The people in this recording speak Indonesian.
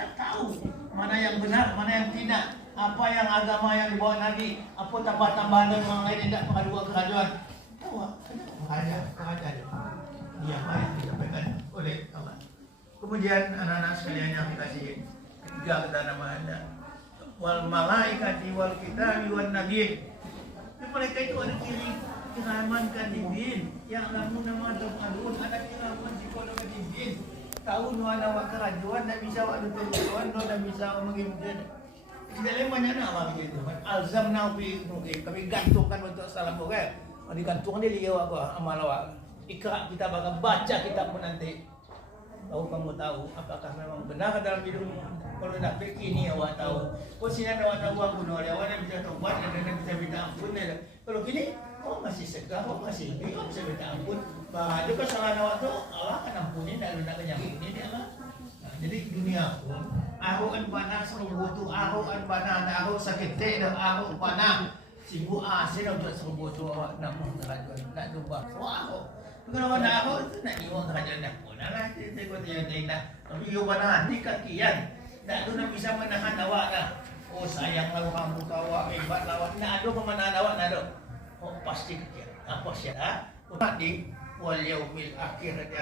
tidak tahu mana yang benar, mana yang tidak. Apa yang agama yang dibawa Nabi, apa tambah-tambahan dan orang lain yang tidak mengadu kerajuan. Tahu kerajaan dia apa yang disampaikan oleh Allah. Kemudian anak-anak sekalian yang dikasihi, ketiga kata nama Anda, wal malaikati wal kitabi wan nabiyyin. Mereka itu ada ciri kiraman katibin yang lamun nama terpadun, ada kiraman di kodok katibin. Tahu nuana wa kerajuan dan bisa wa tujuan dan bisa mengirimkan. Tidak lemahnya nama begitu. Alzamna fi mungkin kami gantungkan untuk salam boleh. Digantungkan dia lihat aku amal awak. Ikra kita bakal baca kitab pun nanti. Tahu kamu tahu apakah memang benar dalam hidup kalau nak fikir ni awak tahu. Kau sini awak tahu aku no awak bisa tobat dan bisa minta ampun. Kalau gini, kau masih segar, kau masih lebih, kau bisa minta ampun. Bahaya kesalahan awak tu Allah akan ampuni dan nak kenyambuni dia lah. Jadi dunia pun aruan panah serubu tu aruan panah ada aru sakit dah aru panah singgu asin untuk serubu tu awak nak mengerajuan nak jumpa aru kalau mana aru itu nak iwang kerajuan nak pun lah kita tengok nak tapi yo panah ni kakian nak tu nak bisa menahan awak dah oh sayang lah kamu awak hebat awak nak ada pemanahan awak nak ada oh pasti kakian apa sih dah mati wal yaumil akhir